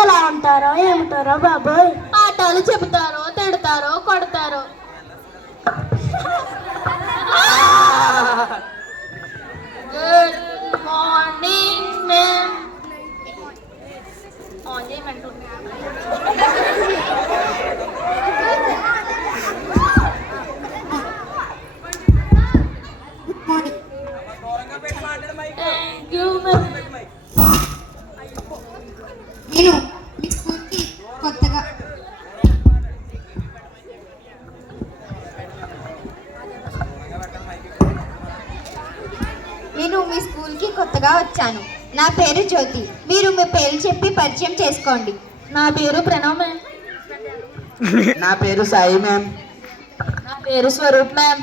ఎలా ఉంటారో ఏమిటారో బాబోయ్. ఆటలు చెబుతారో తిడతారో కొడతారో. Good morning ma'am. Thank you ma'am. నేను మీ స్కూల్కి కొత్తగా వచ్చాను. నా పేరు జ్యోతి. మీరు మీ పేరు చెప్పి పరిచయం చేసుకోండి. నా పేరు ప్రణవ్ మ్యామ్. నా పేరు సాయి మ్యామ్. నా పేరు స్వరూప్ మ్యామ్.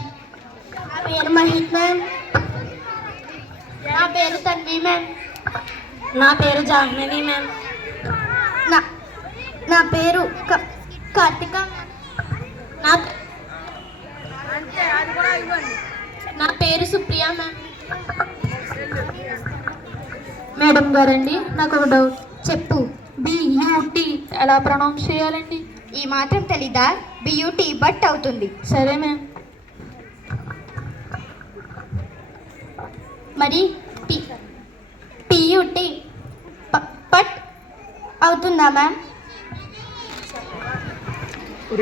నా పేరు మహిత్ మ్యామ్. నా పేరు తన్వి మ్యామ్. నా పేరు జాహ్నవి మ్యామ్. నా పేరు కార్తిక. నా పేరు సుప్రియ మ్యామ్. మేడం గారండి, నాకు ఒక డౌట్. చెప్పు. బియూటీ ఎలా ప్రొనౌన్స్ చేయాలండి? ఈ మాత్రం తెలీదా? బియూటీ బట్ అవుతుంది. సరే మ్యామ్. మరి పియూటీ పట్ అవుతుందా మ్యామ్?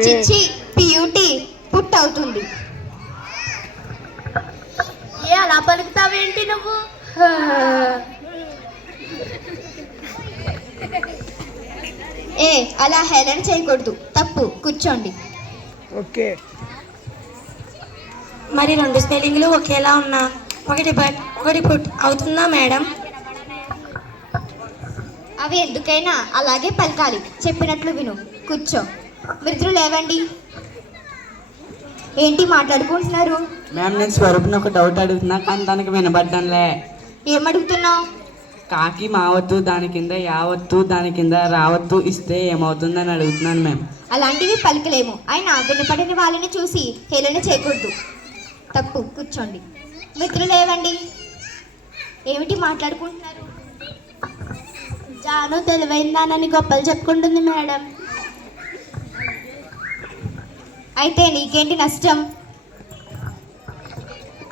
చిచ్చి, పియూటీ పుట్ అవుతుంది. అలా పలుకుతావేంటి నువ్వు? అలా హేళన చేయకూడదు, తప్పు. కూర్చోండి. ఓకే. మరి రెండు స్పెల్లింగ్లు ఒకేలా ఉన్నా ఒకటి బట్ ఒకటి పుట్ అవుతుందా మేడం? అవి ఎందుకైనా అలాగే పలకాలి. చెప్పినట్లు విను. కూర్చో. మిత్రులు లేవండి. ఏంటి మాట్లాడుకుంటున్నారు? మ్యామ్, నేను స్వరూప్ని ఒక డౌట్ అడుగుతున్నా కానీ దానికి వినబడ్డంలే. ఏమడుగుతున్నావు? కాకి మావత్తు దాని కింద యావత్తు దాని కింద రావత్తు ఇస్తే ఏమవుతుందని అడుగుతున్నాను మ్యామ్. అలాంటివి పలకలేము. అయినా వినపడిన వాళ్ళని చూసి హేళన చేయకూడదు, తప్పు. కూర్చోండి. మిత్రులు లేవండి. ఏమిటి మాట్లాడుకుంటున్నారు? జాను తెలివైందానని గొప్పలు చెప్పుకుంటుంది మేడం. అయితే నీకేంటి నష్టం?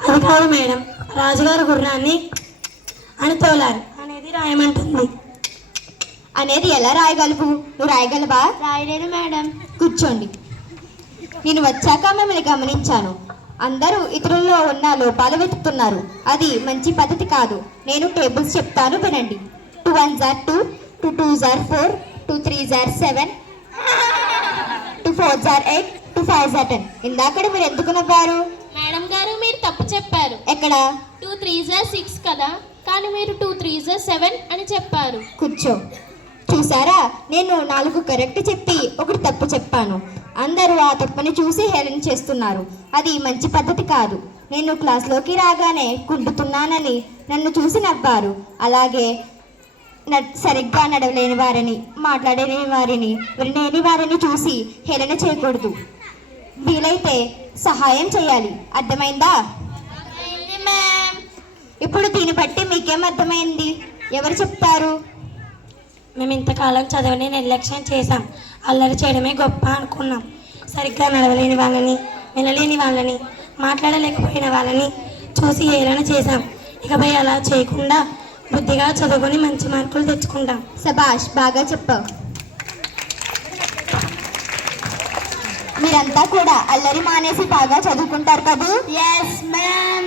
అది కాదు మేడం, రాజుగారు గుర్రాన్ని అని తోలారు అనేది రాయమంటుంది. అనేది ఎలా రాయగలవు? నువ్వు రాయగలవా? రాయలేదు మేడం. కూర్చోండి. నేను వచ్చాక మిమ్మల్ని గమనించాను. అందరూ ఇతరుల్లో ఉన్న లోపాలు వెతుకుతున్నారు. అది మంచి పద్ధతి కాదు. నేను టేబుల్స్ చెప్తాను, వినండి. 2 1s are 2, 2 2s are 4, 2 3s are 7, 2 4s are 8, 2 5s are 10. ఇందాక మీరు ఎందుకు నవ్వారు? మేడం గారు, మీరు తప్పు చెప్పారు. ఎక్కడ? 2 3s are 6 కదా, కానీ మీరు 2 3s are 7 అని చెప్పారు. కూర్చో. చూసారా, నేను 4 కరెక్ట్ చెప్పి ఒకటి తప్పు చెప్పాను. అందరూ ఆ తప్పుని చూసి హేళన చేస్తున్నారు. అది మంచి పద్ధతి కాదు. నేను క్లాస్లోకి రాగానే కుంటుతున్నానని నన్ను చూసి నవ్వారు. అలాగే సరిగ్గా నడవలేని వారిని, మాట్లాడలేని వారిని, వినలేని వారిని చూసి హేళన చేయకూడదు. వీలైతే సహాయం చేయాలి. అర్థమైందా? ఇప్పుడు దీన్ని బట్టి మీకేం అర్థమైంది? ఎవరు చెప్తారు? మేము ఇంతకాలం చదవని నిర్లక్ష్యం చేశాం. అల్లరి చేయడమే గొప్ప అనుకున్నాం. సరిగ్గా నడవలేని వాళ్ళని, వినలేని వాళ్ళని, మాట్లాడలేకపోయిన వాళ్ళని చూసి హేళన చేశాం. ఇకపై అలా చేయకుండా బుద్ధిగా చదువుకొని మంచి మార్కులు తెచ్చుకుంటాం. సబాష్, బాగా చెప్పావు. మీరంతా కూడా అల్లరి మానేసి బాగా చదువుకుంటారు కదూ? yes ma'am.